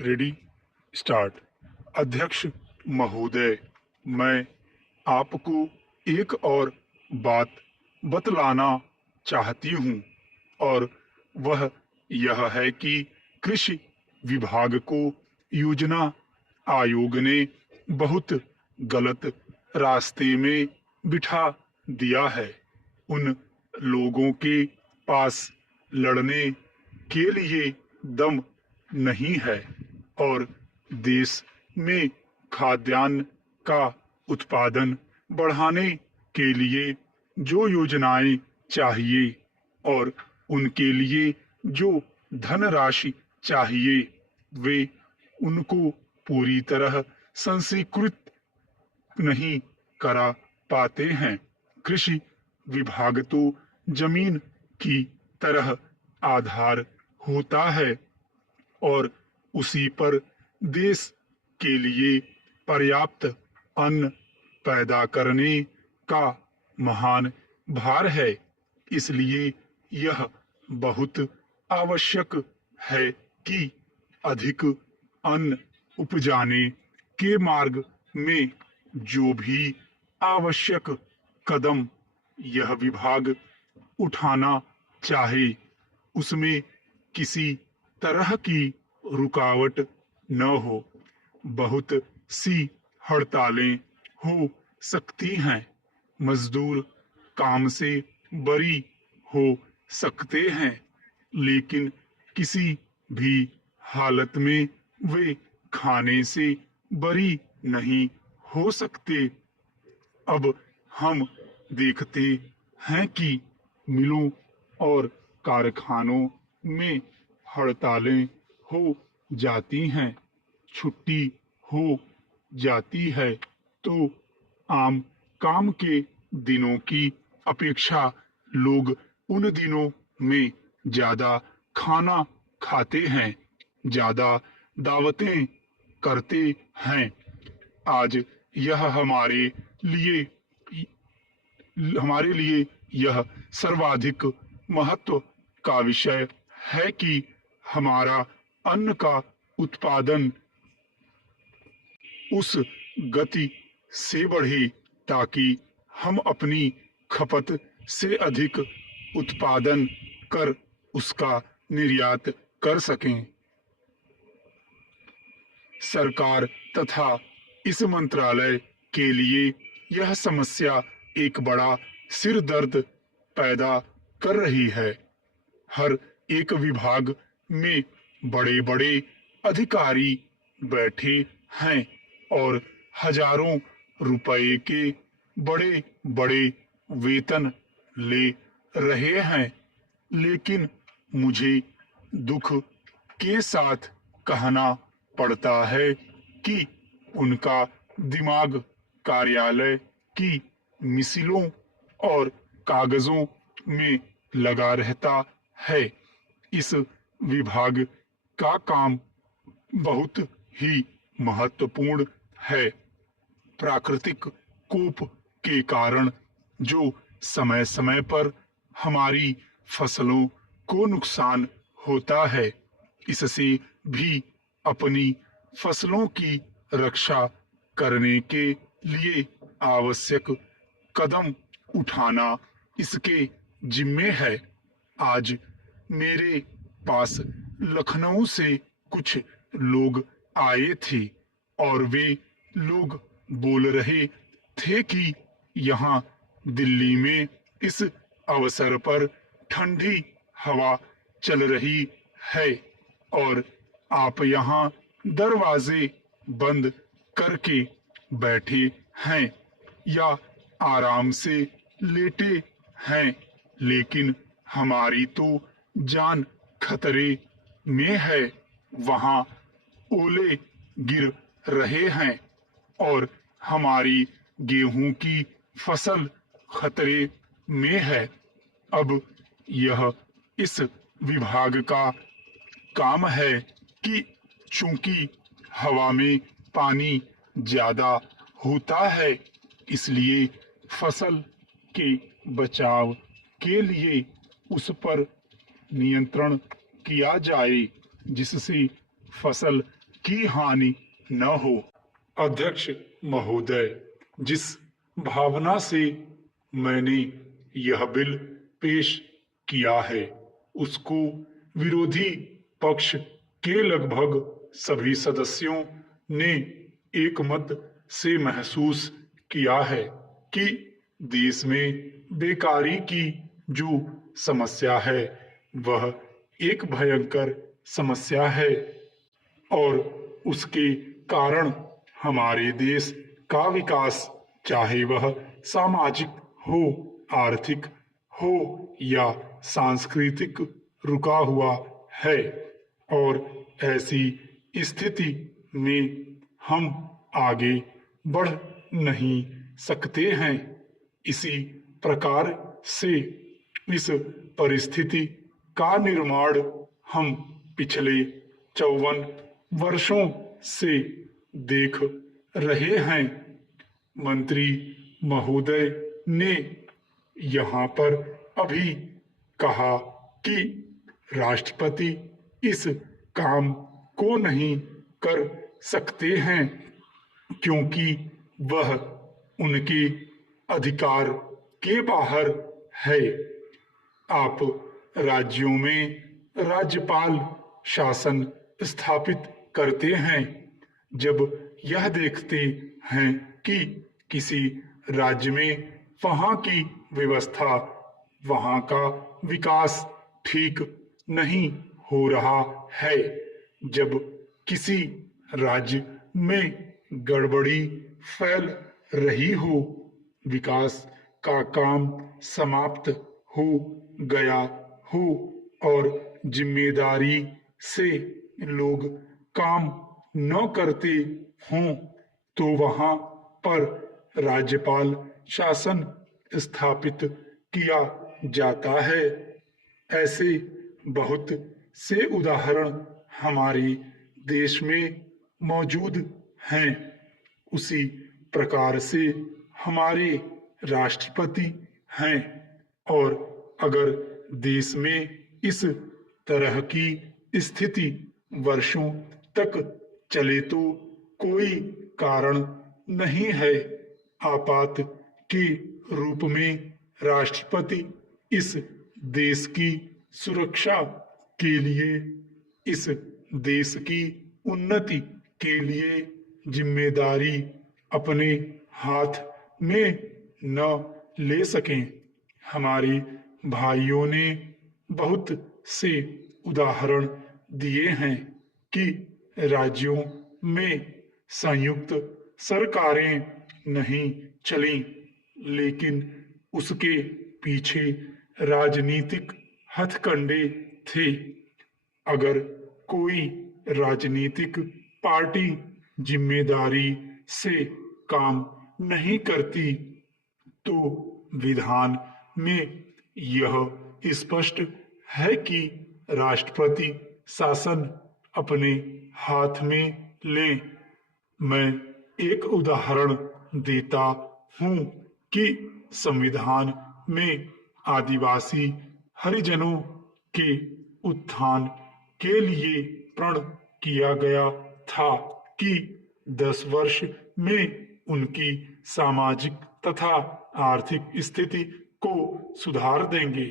Ready start. अध्यक्ष महोदय, मैं आपको एक और बात बतलाना चाहती हूँ और वह यह है कि कृषि विभाग को योजना आयोग ने बहुत गलत रास्ते में बिठा दिया है। उन लोगों के पास लड़ने के लिए दम नहीं है और देश में खाद्यान्न का उत्पादन बढ़ाने के लिए जो योजनाएं चाहिए और उनके लिए जो धनराशि चाहिए वे उनको पूरी तरह संस्कृत नहीं करा पाते हैं। कृषि विभाग तो जमीन की तरह आधार होता है और उसी पर देश के लिए पर्याप्त अन्न पैदा करने का महान भार है। इसलिए यह बहुत आवश्यक है कि अधिक अन्न उपजाने के मार्ग में जो भी आवश्यक कदम यह विभाग उठाना चाहे उसमें किसी तरह की रुकावट न हो। बहुत सी हड़तालें हो सकती हैं, मजदूर काम से बरी हो सकते हैं, लेकिन किसी भी हालत में वे खाने से बरी नहीं हो सकते। अब हम देखते हैं कि मिलों और कारखानों में हड़तालें हो जाती हैं, छुट्टी हो जाती है तो आम काम के दिनों की अपेक्षा लोग उन दिनों में ज्यादा खाना खाते हैं, ज्यादा दावतें करते हैं। आज यह हमारे लिए यह सर्वाधिक महत्व का विषय है कि हमारा अन्न का उत्पादन उस गति से बढ़े ताकि हम अपनी खपत से अधिक उत्पादन कर उसका निर्यात कर सकें। सरकार तथा इस मंत्रालय के लिए यह समस्या एक बड़ा सिर दर्द पैदा कर रही है। हर एक विभाग में बड़े बड़े अधिकारी बैठे हैं और हजारों रुपए के बड़े बड़े वेतन ले रहे हैं, लेकिन मुझे दुख के साथ कहना पड़ता है कि उनका दिमाग कार्यालय की मिसिलों और कागजों में लगा रहता है। इस विभाग का काम बहुत ही महत्वपूर्ण है। प्राकृतिक कोप के कारण जो समय समय पर हमारी फसलों को नुकसान होता है, इससे भी अपनी फसलों की रक्षा करने के लिए आवश्यक कदम उठाना इसके जिम्मे है। आज मेरे पास लखनऊ से कुछ लोग आए थे और वे लोग बोल रहे थे कि यहाँ दिल्ली में इस अवसर पर ठंडी हवा चल रही है और आप यहाँ दरवाजे बंद करके बैठे हैं या आराम से लेटे हैं, लेकिन हमारी तो जान खतरे में है। वहाँ ओले गिर रहे हैं और हमारी गेहूं की फसल खतरे में है। अब यह इस विभाग का काम है कि चूंकि हवा में पानी ज्यादा होता है, इसलिए फसल के बचाव के लिए उस पर नियंत्रण किया जाए, जिससे फसल की हानि न हो। अध्यक्ष महोदय, जिस भावना से मैंने यह बिल पेश किया है, उसको विरोधी पक्ष के लगभग सभी सदस्यों ने एक मत से महसूस किया है कि देश में बेकारी की जो समस्या है वह एक भयंकर समस्या है और उसके कारण हमारे देश का विकास, चाहे वह सामाजिक हो, आर्थिक हो या सांस्कृतिक, रुका हुआ है। और ऐसी स्थिति में हम आगे बढ़ नहीं सकते हैं। इसी प्रकार से इस परिस्थिति का निर्माण हम पिछले 54 वर्षों से देख रहे हैं। मंत्री महोदय ने यहाँ पर अभी कहा कि राष्ट्रपति इस काम को नहीं कर सकते हैं क्योंकि वह उनके अधिकार के बाहर है। आप राज्यों में राज्यपाल शासन स्थापित करते हैं जब यह देखते हैं कि किसी राज्य में वहाँ की व्यवस्था, वहाँ का विकास ठीक नहीं हो रहा है, जब किसी राज्य में गड़बड़ी फैल रही हो, विकास का काम समाप्त हो गया हो और जिम्मेदारी से लोग काम न करते हों, तो वहाँ पर राज्यपाल शासन स्थापित किया जाता है। ऐसे बहुत से उदाहरण हमारे देश में मौजूद हैं। उसी प्रकार से हमारे राष्ट्रपति हैं और अगर देश में इस तरह की स्थिति वर्षों तक चले तो कोई कारण नहीं है। आपात के रूप में राष्ट्रपति इस देश की सुरक्षा के लिए, इस देश की उन्नति के लिए जिम्मेदारी अपने हाथ में न ले सकें। हमारे भाइयों ने बहुत से उदाहरण दिए हैं कि राज्यों में संयुक्त सरकारें नहीं चलीं, लेकिन उसके पीछे राजनीतिक हथकंडे थे। अगर कोई राजनीतिक पार्टी जिम्मेदारी से काम नहीं करती तो विधान में यह स्पष्ट है कि राष्ट्रपति शासन अपने हाथ में लें। मैं एक उदाहरण देता हूँ कि संविधान में आदिवासी हरिजनों के उत्थान के लिए प्रण किया गया था कि 10 वर्ष में उनकी सामाजिक तथा आर्थिक स्थिति को सुधार देंगे,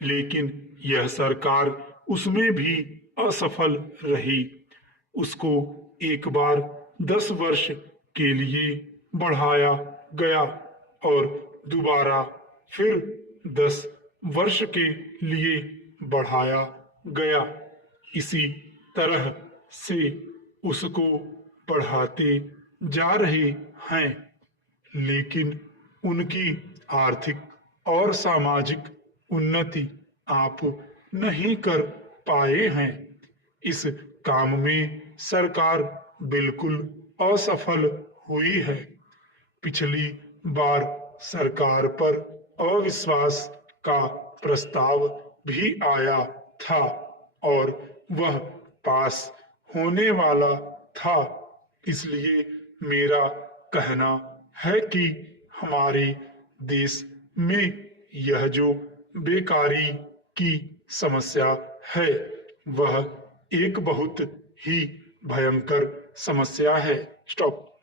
लेकिन यह सरकार उसमें भी असफल रही। उसको एक बार 10 वर्ष के लिए बढ़ाया गया और दोबारा फिर 10 वर्ष के लिए बढ़ाया गया। इसी तरह से उसको बढ़ाते जा रहे हैं, लेकिन उनकी आर्थिक और सामाजिक उन्नति आप नहीं कर पाए हैं। इस काम में सरकार बिल्कुल असफल हुई है। पिछली बार सरकार पर अविश्वास का प्रस्ताव भी आया था और वह पास होने वाला था। इसलिए मेरा कहना है कि हमारे देश में यह जो बेकारी की समस्या है वह एक बहुत ही भयंकर समस्या है। स्टॉप।